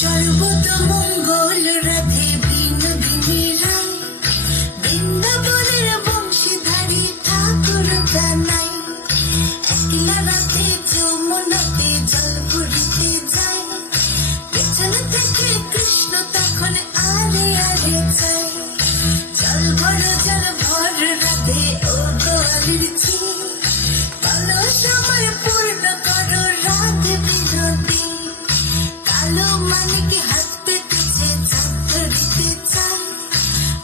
সর্বতমঙ্গল রাধে বিনোদিনী রায়, বৃন্দাবনের বংশীধারী ঠাকুর কানাই। একলা রাতে যমুনাতে জল ভরিতে যায়, পেছন থেকে কৃষ্ণ তখন আরে আরে যায়। জল ভর রাধে ও গোয়ালির ঝি, কলস আমার পূর্ণ করো রাধে বিনোদী। কালো মানিকে হাত পেতেছে চাঁদ ধরিতে চায়,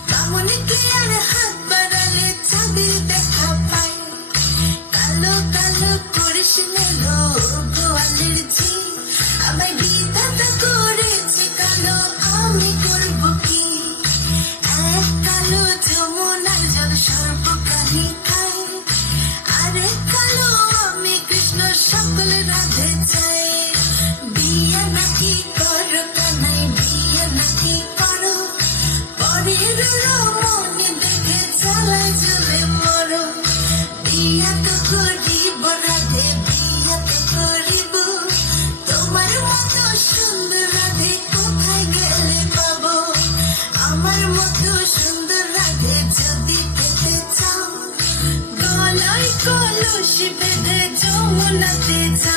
বামুনিকে আর হাত বাড়ালে চাঁদের দেখা পায়। কালো কালো করিস নেলো গোয়ালের ঝি, আমায় বিধাতা করেছে কালো, আমি করব কি? এক কালো যমুনার জল সর্বপ্রাণী খায়, আরেক কালো আমি কৃষ্ণ সকল রাধে চাই। বিয়ে নাকি করো কানাই, বিয়ে নাকি করো, পরের রমণী দেখে জ্বালায় জ্বলে মরো। বিয়া তো করিব রাধে, বিয়া তো করিব, তোমার মতো সুন্দর রাধে কোথায় গেলে পাবো? আমার মতো সুন্দর রাধে যদি পেতে চাও, গলায় কলসি বেঁধে যমুনাতে যাও।